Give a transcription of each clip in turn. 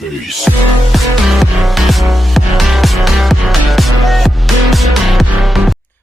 Peace.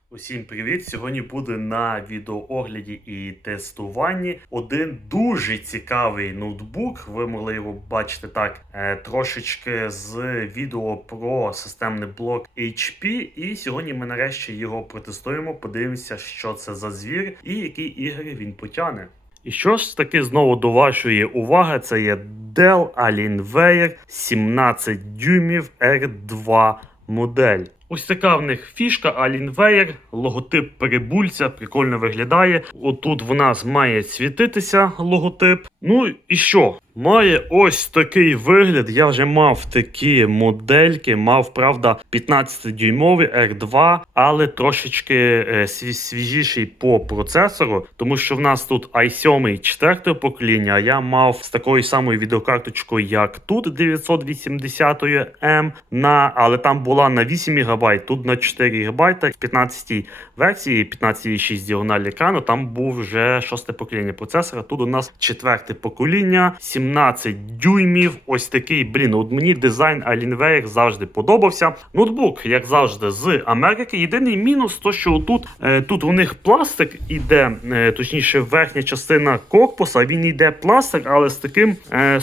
Усім привіт! Сьогодні буде на відеоогляді і тестуванні один дуже цікавий ноутбук. Ви могли його бачити так е, трошечки з відео про системний блок HP. І сьогодні ми нарешті його протестуємо. Подивимося, що це за звір і які ігри він потягне. І що ж таки знову до вашої уваги, це є Dell Alienware 17 дюймів R2 модель. Ось така в них фішка Alienware, логотип перебульця, прикольно виглядає. Отут в нас має світитися логотип. Ну і що? Має ось такий вигляд. Я вже мав такі модельки, мав, правда, 15-дюймовий R2, але трошечки е, свіжіший по процесору, тому що в нас тут i7 4 покоління, а я мав з такою самою відеокарточкою, як тут 980 М, на, але там була на 8 ГБ, тут на 4 ГБ. В 15-й версії, 15,6 діагональ екрану, там був вже шосте покоління процесора. Тут у нас четверте покоління, 17 дюймів. Ось такий, блін, от мені дизайн Alienware завжди подобався. Ноутбук, як завжди, з Америки. Єдиний мінус, то що тут, е, тут у них пластик іде, е, точніше, верхня частина корпуса, він йде пластик, але з таким е,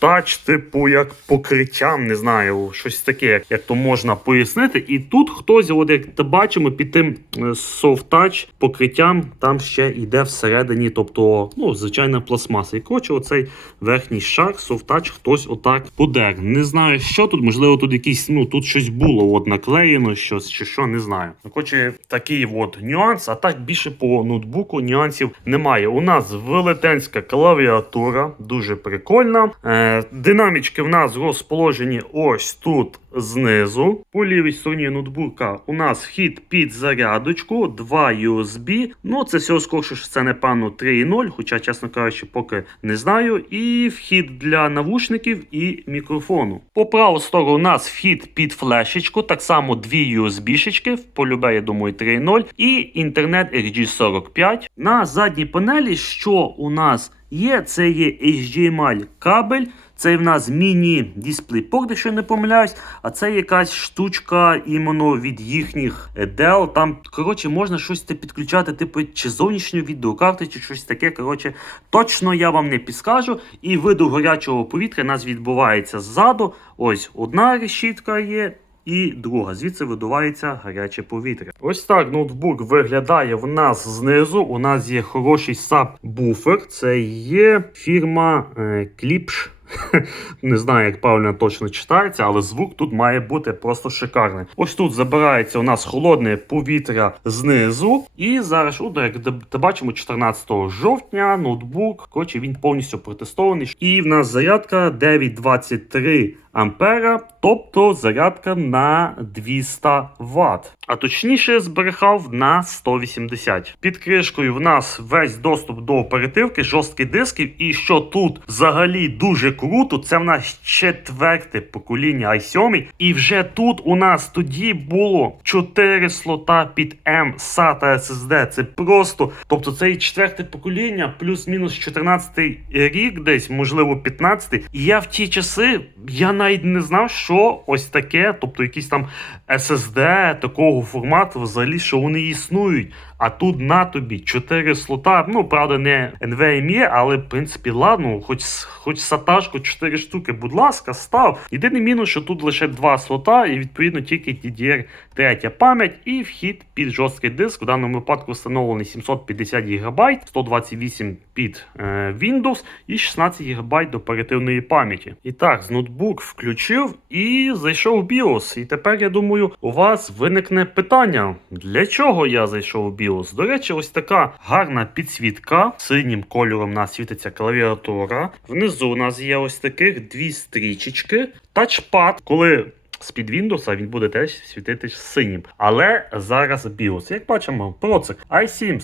touch, типу як покриттям, не знаю, щось таке, як то можна пояснити. І тут хтось, от як бачимо, під тим е, soft покриттям там ще йде всередині, тобто, ну, звичайна пластмаса. І коротше, оцей верхній шар, touch, хтось отак подер. Не знаю, що тут, можливо, тут якийсь, ну, тут щось було, от наклеєно, щось чи що, не знаю. Ну, коротше, такий от нюанс, а так більше по ноутбуку нюансів немає. У нас велетенська клавіатура, дуже прикольна. Е, динамічки в нас розположені ось тут знизу. По лівій стороні ноутбука у нас вхід під зарядочку, 2 USB. Ну, це всього скорше, що це напевно 3.0, хоча, чесно кажучи, поки не знаю. І вхід для навушників і мікрофону. По праву сторону у нас вхід під флешечку, так само дві USB-шечки, полюбе, я думаю, 3.0, і інтернет RG45. На задній панелі, що у нас є, це є HDMI кабель. Це в нас міні-дисплей-порт, якщо я не помиляюсь, а це якась штучка іменно від їхніх Dell. Там, коротше, можна щось підключати, типу, чи зовнішню відеокарти, чи щось таке. Коротше, точно я вам не підскажу. І виду гарячого повітря у нас відбувається ззаду. Ось одна решітка є. І друга, звідси видувається гаряче повітря. Ось так ноутбук виглядає в нас знизу. У нас є хороший саб-буфер. Це є фірма е, Klipsch. Не знаю, як правильно точно читається, але звук тут має бути просто шикарний. Ось тут забирається у нас холодне повітря знизу. І зараз, ну, як бачимо, 14 жовтня ноутбук. Коротше, він повністю протестований. І в нас зарядка 9,23 ампера, тобто зарядка на 200 Вт. А точніше зберігав на 180. Під кришкою в нас весь доступ до оперативки, жорстких дисків. І що тут взагалі дуже круто, це в нас четверте покоління i7. І вже тут у нас тоді було 4 слота під M, SATA SSD. Це просто, тобто це і четверте покоління, плюс-мінус 14 рік, десь, можливо, 15. І я в ті часи я навіть не знав, що ось таке, тобто якісь там SSD такого формату, взагалі, що вони існують. А тут на тобі 4 слота. Ну, правда, не NVMe, але в принципі, ладно, хоч, хоч саташку 4 штуки, будь ласка, став. Єдиний мінус, що тут лише 2 слота, і відповідно тільки DDR 3 пам'ять і вхід під жорсткий диск. В даному випадку встановлений 750 ГБ, 128 під е, Windows і 16 ГБ до оперативної пам'яті. І так, з ноутбук включив і зайшов в BIOS. І тепер я думаю, у вас виникне питання: для чого я зайшов в BIOS? До речі, ось така гарна підсвітка. Синім кольором у нас світиться клавіатура. Внизу у нас є ось таких дві стрічечки. Тачпад, коли. З-під Windows він буде теж світитись синім. Але зараз BIOS. Як бачимо, процик i7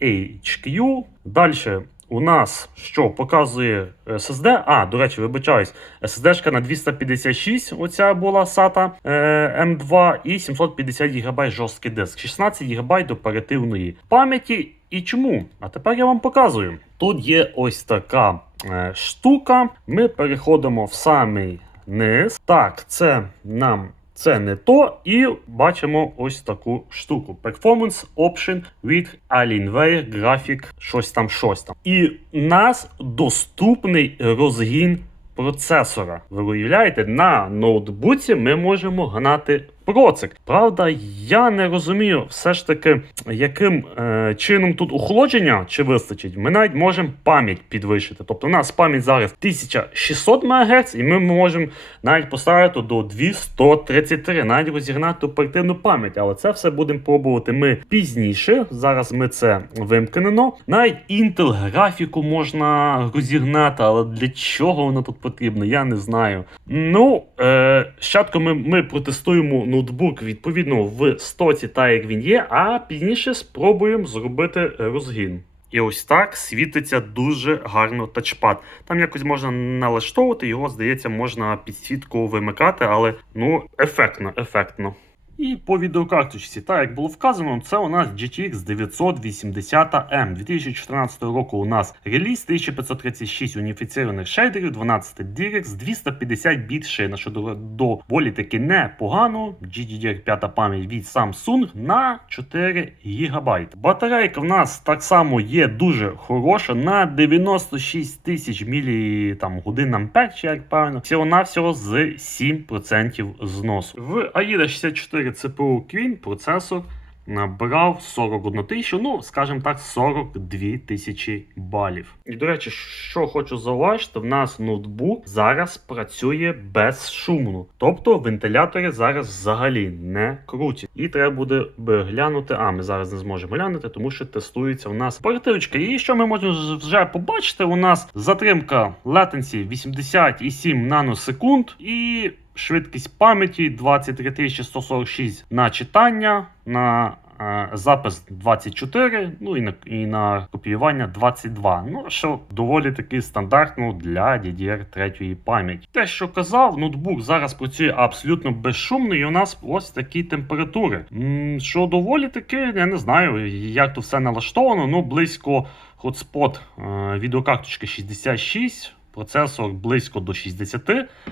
4710HQ. Далі у нас що показує SSD. А, до речі, вибачаюсь, SSD-шка на 256, оця була SATA е, M2 і 750 ГБ жорсткий диск, 16 ГБ оперативної пам'яті. І чому? А тепер я вам показую. тут є ось така е, штука. Ми переходимо в самий низ. Так, це нам. Це не то, і бачимо ось таку штуку. Performance Option від Alienware Graphic, щось там, щось там. І нас доступний розгін процесора. Ви уявляєте, на ноутбуці ми можемо гнати процик. Правда, я не розумію все ж таки, яким е, чином тут охолодження чи вистачить. Ми навіть можемо пам'ять підвищити. Тобто у нас пам'ять зараз 1600 МГц, і ми можемо навіть поставити до 233, навіть розігнати оперативну пам'ять. Але це все будемо пробувати ми пізніше. Зараз ми це вимкнено. Навіть Intel графіку можна розігнати, але для чого воно тут потрібно, я не знаю. Ну, е, спочатку ми, ми протестуємо ноутбук відповідно в стоці, так як він є, а пізніше спробуємо зробити розгін. І ось так світиться дуже гарно тачпад. Там якось можна налаштовувати, його, здається, можна підсвітку вимикати, але ну, ефектно, ефектно. І по відеокарточці, так як було вказано, це у нас GTX 980M. 2014 року у нас реліз 1536 уніфіцірованих шейдерів, 12 DirectX, 250 біт шина, що до- доволі таки непогано. GDDR5 пам'ять від Samsung на 4 ГБ. Батарейка в нас так само є дуже хороша на 96 тисяч мілі там годин ампер, чи як правильно, всього навсього з 7% зносу. В AIDA 64 CPU Queen процесор набрав 41 тисячу, ну, скажімо так, 42 тисячі балів. І, до речі, що хочу зауважити, в нас ноутбук зараз працює безшумно. Тобто вентилятори зараз взагалі не крутять. І треба буде глянути. А, ми зараз не зможемо глянути, тому що тестується у нас оперативочка. І що ми можемо вже побачити, у нас затримка latency 87 наносекунд і швидкість пам'яті 23146 на читання, на е, запис 24, ну і на, і на копіювання 22. Ну, що доволі таки стандартно для DDR3 пам'яті. Те, що казав, ноутбук зараз працює абсолютно безшумно, і у нас ось такі температури. М, Що доволі таки, я не знаю, як то все налаштовано, ну близько хотспот е, відеокарточки 66. Процесор близько до 60,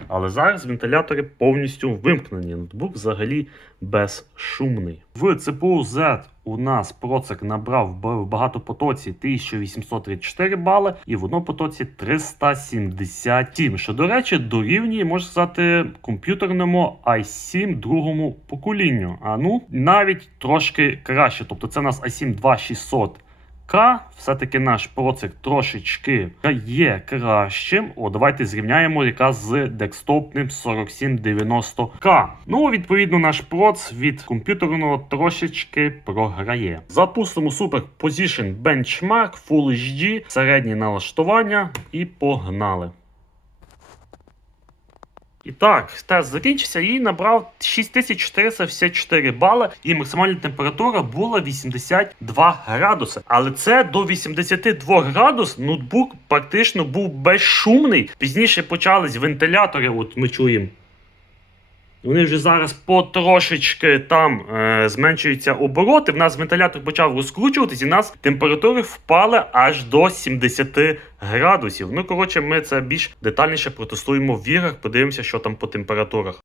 але зараз вентилятори повністю вимкнені. Ноутбук взагалі безшумний. В CPU Z у нас процик набрав в багатопотоці 1834 бали і в однопотоці 377, що, до речі, дорівнює, можна сказати, комп'ютерному i7 другому поколінню. А ну, навіть трошки краще. Тобто це у нас i7 2600 К, все-таки наш процик трошечки є кращим. О, давайте зрівняємо яка з декстопним 4790К. Ну, відповідно, наш проц від комп'ютерного трошечки програє. Запустимо Super Position Benchmark Full HD, середнє налаштування і погнали. І так, тест закінчився і набрав 6454 бали, і максимальна температура була 82 градуси. Але це до 82 градус ноутбук практично був безшумний. Пізніше почались вентилятори, от ми чуємо. Вони вже зараз потрошечки там е, зменшуються обороти. В нас вентилятор почав розкручуватись, і в нас температури впали аж до 70 градусів. Ну, коротше, ми це більш детальніше протестуємо в іграх, подивимося, що там по температурах.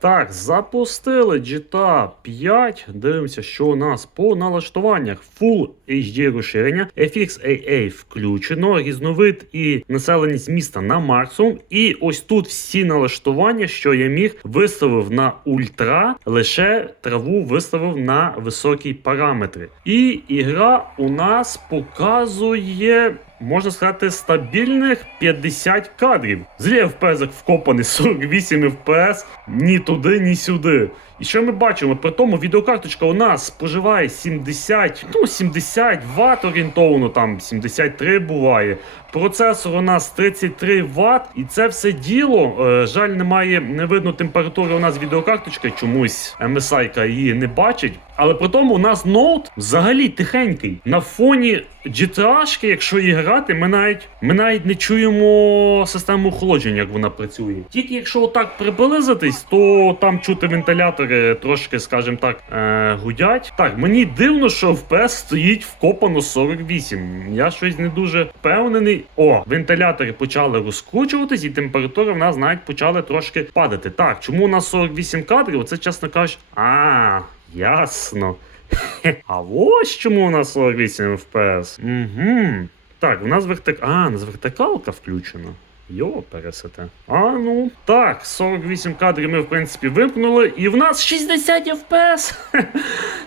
Так, запустили GTA 5. Дивимося, що у нас по налаштуваннях. Full HD розширення, FXAA включено, різновид і населеність міста на максимум. І ось тут всі налаштування, що я міг, виставив на ультра, лише траву виставив на високі параметри. І ігра у нас показує. Можна сказати, стабільних 50 кадрів. Злі FPS вкопаний 48 FPS, ні туди, ні сюди. І що ми бачимо? При тому відеокарточка у нас споживає 70, ну 70 Вт орієнтовно, там 73 буває. Процесор у нас 33 Вт, і це все діло. е, жаль, немає, не видно температури у нас відеокарточки, чомусь MSI її не бачить. Але при тому у нас ноут взагалі тихенький. На фоні GTA-шки, якщо її грати, ми навіть, ми навіть не чуємо систему охолодження, як вона працює. Тільки якщо отак приблизитись, то там чути вентилятори трошки, скажімо так, е, гудять. Так, мені дивно, що FPS стоїть вкопано 48. Я щось не дуже впевнений. О, вентилятори почали розкручуватись, і температури в нас навіть почали трошки падати. Так, чому у нас 48 кадрів? Це, чесно кажучи, а, ясно. А ось чому у нас 48 FPS. Угу. Так, у нас вертик... А, у нас вертикалка включена. Йо, пересете. А ну. Так, 48 кадрів ми, в принципі, вимкнули, і в нас 60 FPS.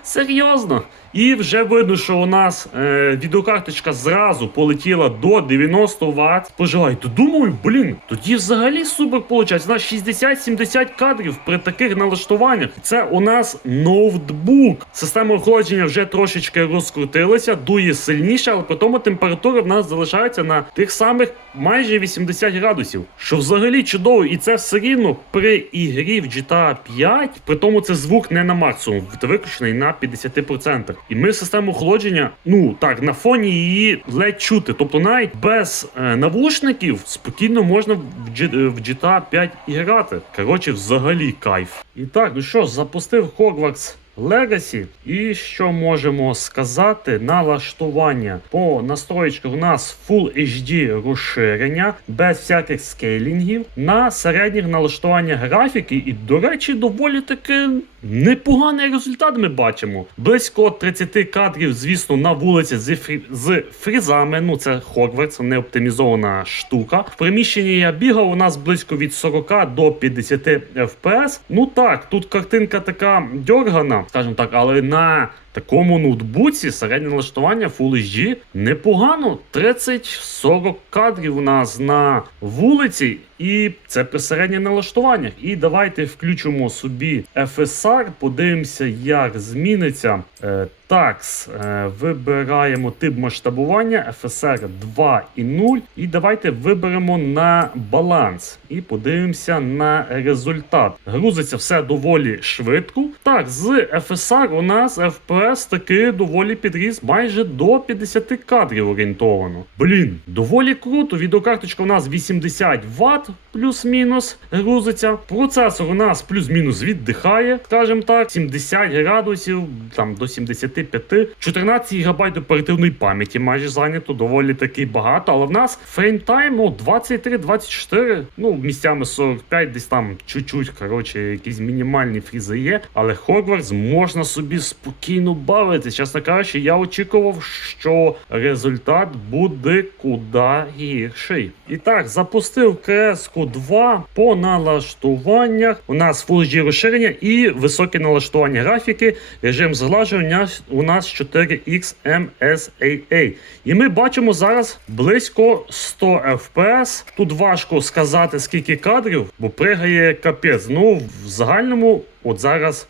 Серйозно. І вже видно, що у нас е, відеокарточка зразу полетіла до 90 Вт. Споживай, то думаю, блін, тоді взагалі супер. У нас 60-70 кадрів при таких налаштуваннях. Це у нас ноутбук. Система охолодження вже трошечки розкрутилася, дує сильніше, але при тому температура в нас залишається на тих самих майже 80 градусів. Що взагалі чудово, і це все рівно при ігрі в GTA 5, при тому це звук не на максимум, виключений на 50%. І ми систему охолодження, ну так, на фоні її ледь чути. Тобто навіть без е, навушників спокійно можна в, G, в GTA 5 і грати. Коротше, взагалі кайф. І так, ну що запустив Hogwarts Legacy. І що можемо сказати? Налаштування по настроєчках у нас Full HD розширення, без всяких скейлінгів, на середніх налаштування графіки, і, до речі, доволі таки непоганий результат ми бачимо. Близько 30 кадрів, звісно, на вулиці з, фрі... з фрізами. Ну, це Hogwarts, не оптимізована штука. В приміщенні я бігав, у нас близько від 40 до 50 FPS. Ну так, тут картинка така дьоргана, скажімо так, але на такому ноутбуці середнє налаштування Full HD непогано. 30-40 кадрів у нас на вулиці, і це при середніх налаштуваннях. І давайте включимо собі FSR, подивимося, як зміниться. Е, такс, е, вибираємо тип масштабування FSR 2.0. І давайте виберемо на баланс і подивимося на результат. Грузиться все доволі швидко. Так, з FSR у нас FPS таки доволі підріс майже до 50 кадрів орієнтовано. Блін, доволі круто. Відеокарточка у нас 80 Вт плюс-мінус грузиться. Процесор у нас плюс-мінус віддихає, скажімо так, 70 градусів там до 75, 14 ГБ оперативної пам'яті майже зайнято, доволі таки багато. Але в нас фреймтайм ну, 23-24, ну місцями 45, десь там чуть-чуть, коротше, якісь мінімальні фрізи є. Але Hogwarts можна собі спокійно бавити. Чесно кажучи, я очікував, що результат буде куди гірший. І так, запустив cs 2 по налаштуваннях. У нас Full HD розширення і високе налаштування графіки. Режим зглажування у нас 4X MSAA. І ми бачимо зараз близько 100 FPS. Тут важко сказати, скільки кадрів, бо пригає капець. Ну, в загальному, от зараз.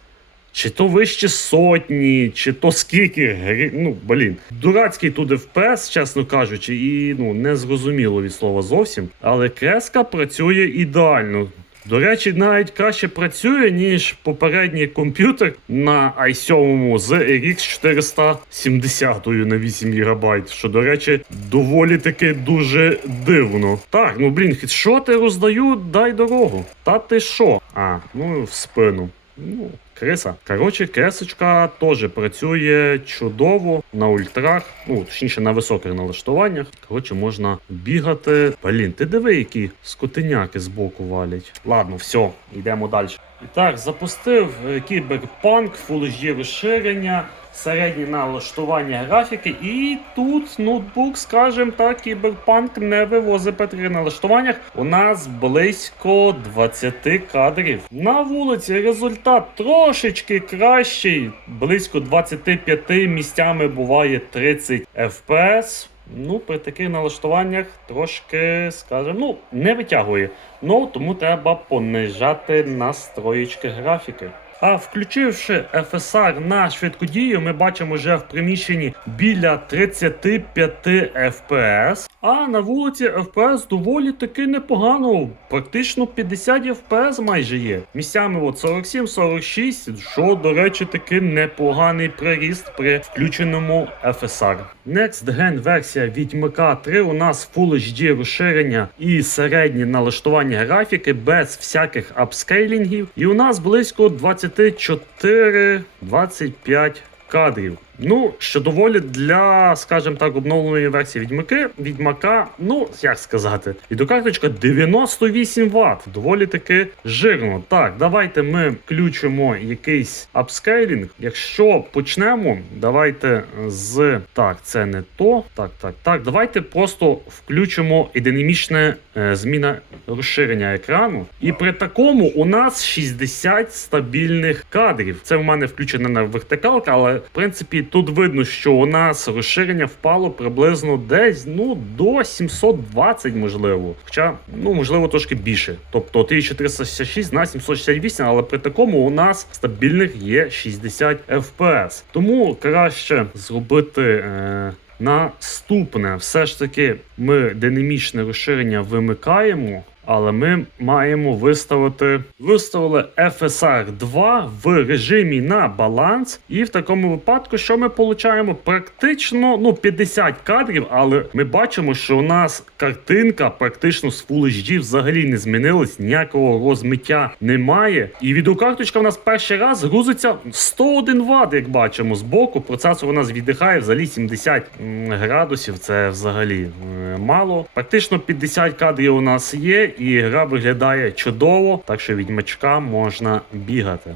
Чи то вище сотні, чи то скільки гри- ну блін. Дурацький тут FPS, чесно кажучи, і ну не зрозуміло від слова зовсім. Але креска працює ідеально. До речі, навіть краще працює, ніж попередній комп'ютер на i7 з RX 470 на 8 ГБ, що, до речі, доволі таки дуже дивно. Так, ну блін, хедшоти роздаю, дай дорогу. Та ти що? А, ну в спину. Ну, криса. Коротше, кресочка теж працює чудово на ультрах, ну точніше на високих налаштуваннях. Коротше, можна бігати. Блін, ти диви, які скотиняки збоку валять. Ладно, все, йдемо далі. І так, запустив кіберпанк, Full HD розширення, середнє налаштування графіки, і тут ноутбук, скажімо так, кіберпанк не вивозить при таких налаштуваннях. У нас близько 20 кадрів. На вулиці результат трошечки кращий, близько 25 місцями буває 30 FPS. Ну, при таких налаштуваннях трошки, скажімо, ну, не витягує. Ну, тому треба понижати настроєчки графіки. А включивши FSR на швидкодію, ми бачимо вже в приміщенні біля 35 FPS. А на вулиці FPS доволі таки непогано, практично 50 FPS майже є. Місцями от 47-46, що, до речі, таки непоганий приріст при включеному FSR. Next Gen версія Відьмака 3 у нас Full HD розширення і середні налаштування графіки без всяких апскейлінгів. І у нас близько 24-25 кадрів. Ну, що доволі для, скажімо так, обновленої версії Відьмаки, Відьмака, ну, як сказати, відеокарточка 98 Вт. Доволі таки жирно. Так, давайте ми включимо якийсь апскейлінг. Якщо почнемо, давайте з. Так, це не то. Так, так, так. Давайте просто включимо і динамічне е, зміна розширення екрану. І при такому у нас 60 стабільних кадрів. Це в мене включена на вертикалка, але в принципі тут видно, що у нас розширення впало приблизно десь ну до 720, можливо. Хоча, ну можливо, трошки більше. Тобто 1366 на 768, але при такому у нас стабільних є 60 FPS. Тому краще зробити. Е- Наступне, все ж таки, ми динамічне розширення вимикаємо, але ми маємо виставити виставили FSR 2 в режимі на баланс. І в такому випадку, що ми получаємо? Практично ну 50 кадрів, але ми бачимо, що у нас картинка практично з Full HD взагалі не змінилась, ніякого розмиття немає. І відеокарточка у нас перший раз грузиться 101 Вт, як бачимо, з боку. Процесор у нас віддихає взагалі 70 градусів. Це взагалі е, мало. Практично 50 кадрів у нас є, і гра виглядає чудово, так що відьмачка можна бігати.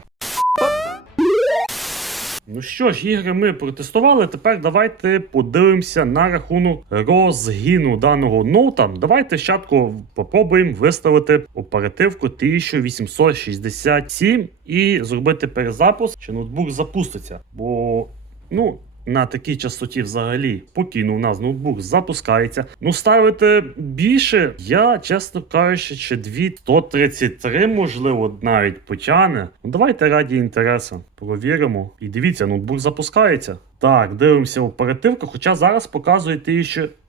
Ну що ж, ігри ми протестували. Тепер давайте подивимося на рахунок розгіну даного ноута. Давайте спочатку попробуємо виставити оперативку 1867 і зробити перезапуск, чи ноутбук запуститься. Бо, ну. На такій частоті взагалі покійно, у нас ноутбук запускається. Ну, ставити більше, я, чесно кажучи, чи 233, можливо, навіть потягне. Ну, давайте раді інтересу. Провіримо. І дивіться, ноутбук запускається. Так, дивимося оперативку, хоча зараз показує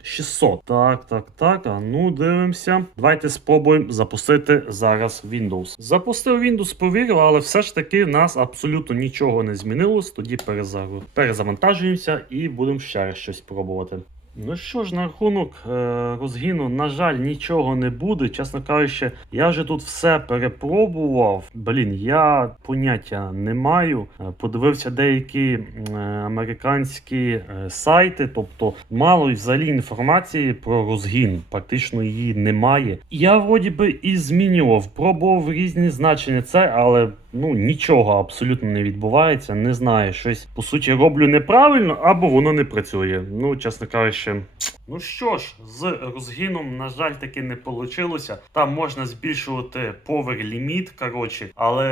1600. Так, так, так. А ну дивимося. Давайте спробуємо запустити зараз Windows. Запустив Windows, повірив, але все ж таки в нас абсолютно нічого не змінилось. Тоді перезавантажуємося і будемо ще раз щось пробувати. Ну що ж, на рахунок е, розгіну, на жаль, нічого не буде. Чесно кажучи, я вже тут все перепробував. Блін, я поняття не маю. Е, Подивився деякі е, американські сайти, тобто мало взагалі інформації про розгін. Практично її немає. Я вроді би і змінював, пробував різні значення це, але ну нічого абсолютно не відбувається. Не знаю, щось по суті роблю неправильно, або воно не працює. Ну, чесно кажучи. Ну що ж, з розгіном, на жаль, таки не вийшло. Там можна збільшувати повер ліміт, коротше, але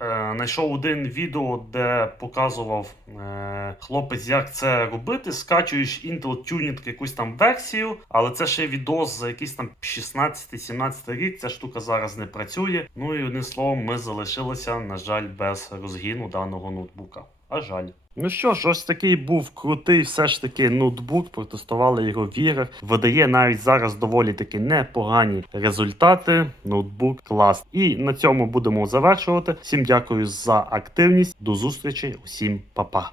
е, знайшов один відео, де показував е, хлопець, як це робити. Скачуєш Intel Tuning якусь там версію, але це ще відос за якийсь там 16-17 рік. Ця штука зараз не працює. Ну і одним словом, ми залишилися, на жаль, без розгіну даного ноутбука. А жаль. Ну що ж, ось такий був крутий, все ж таки ноутбук. Протестували його в іграх. Видає навіть зараз доволі таки непогані результати. Ноутбук клас. І на цьому будемо завершувати. Всім дякую за активність. До зустрічі, усім па-па.